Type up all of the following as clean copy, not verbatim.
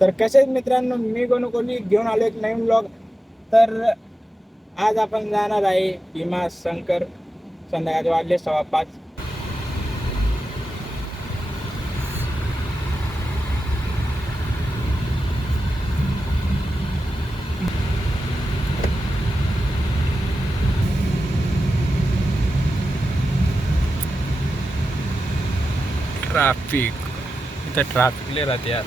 तर कसे मित्रांनो, मी कोणी घेऊन आलो एक नवीन ब्लॉग. तर आज आपण जाणार आहे भीमाशंकर. संध्याकाळचे वाजले 5:15. ट्रॅफिक इथं ट्रॅफिक लय राहते यार.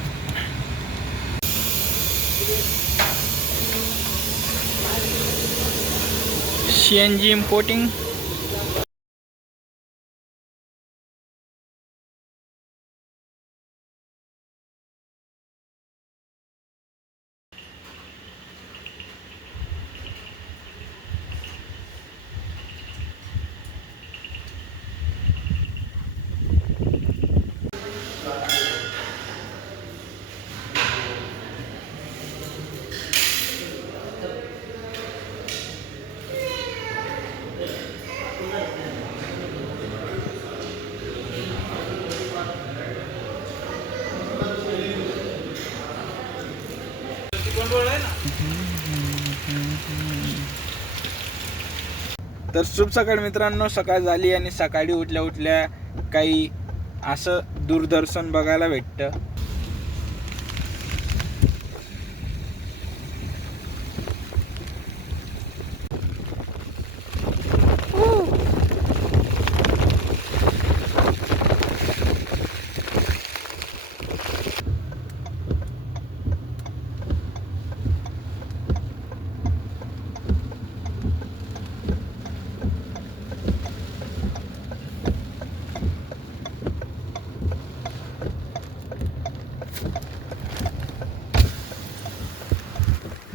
CNG importing. तर शुभ सकाळ मित्रांनो. सकाळ झाली आणि सकाळी उठल्या उठल्या काही असं दूरदर्शन बघायला भेटतं.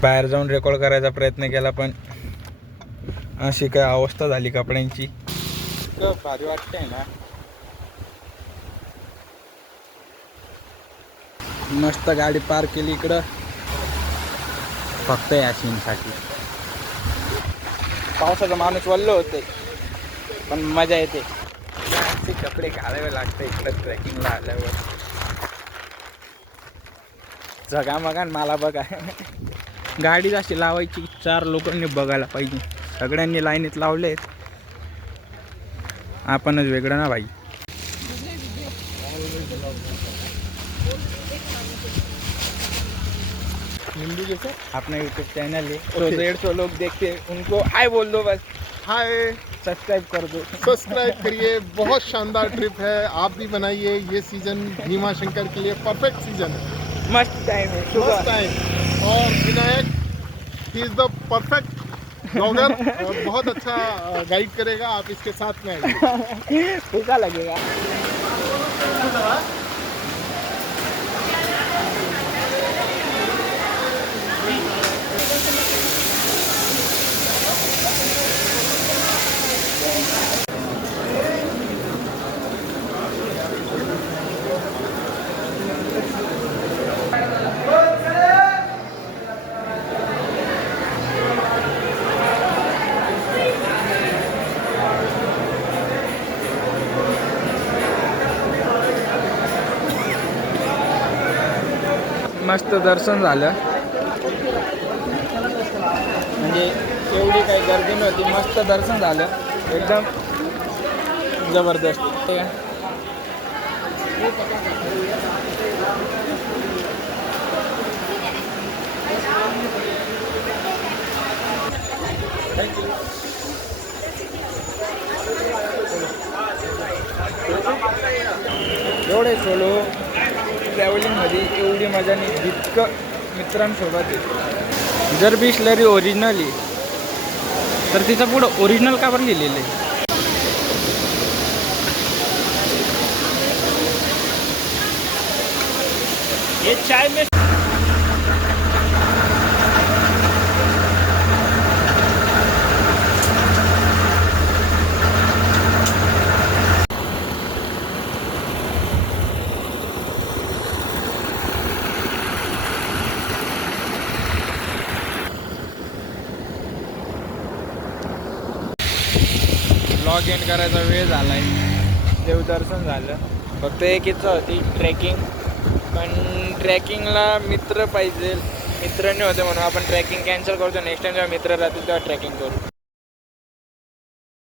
बाहेर जाऊन रेकॉर्ड करायचा प्रयत्न केला, पण अशी काय अवस्था झाली कपड्यांची. इतकं भारी वाटतंय ना. मस्त गाडी पार्क केली इकडं फक्त या सीनसाठी. पावसाचा माणूस वल्ल होते पण मजा येते. असे कपडे घालावे लागते इकडं ट्रेकिंगला आल्यावर. जगा मगान मला बघा. गाडी अशी लावायची 4 लोकांनी बघायला पाहिजे. सगळ्यांनी लाईनीत लावले, आपणच वेगळं ना भाई. हिंदी जैसे अपना यूट्यूब चैनल है तो 150 लोग देखते हैं, उनको हाय बोल दो बस. हाय, सब्सक्राइब कर दो. सब्सक्राइब करिए. बहुत शानदार ट्रिप है, आप भी बनाइए. ये सीजन भीमाशंकर के लिए परफेक्ट सीजन है. मस्त टाइम है, फर्स्ट सुबह. टाइम. और Vinayak he is the perfect blogger और बहुत अच्छा गाइड करेगा. आप इसके साथ में आइए. कैसा लगेगा? मस्त दर्शन झालं. म्हणजे एवढी काही गर्दी नव्हती. मस्त दर्शन झालं, एकदम जबरदस्त. एवढे सोलो ट्रॅव्हलिंगमध्ये एवढी मजा नाही जितकं मित्रांसोबत आहे. जर बिसलरी ओरिजिनल आहे तर तिचं पुढं ओरिजिनल का बरं लिहिलेलं आहे? हे चाय में ब्लॉग एंड करायचा वेळ झाला आहे. देवदर्शन झालं, फक्त एक इच्छा होती ट्रेकिंग. पण ट्रॅकिंगला मित्र पाहिजे. मित्र नाही होते म्हणून आपण ट्रॅकिंग कॅन्सल करतो. नेक्स्ट टाइम जेव्हा मित्र राहतील तेव्हा ट्रॅकिंग करू.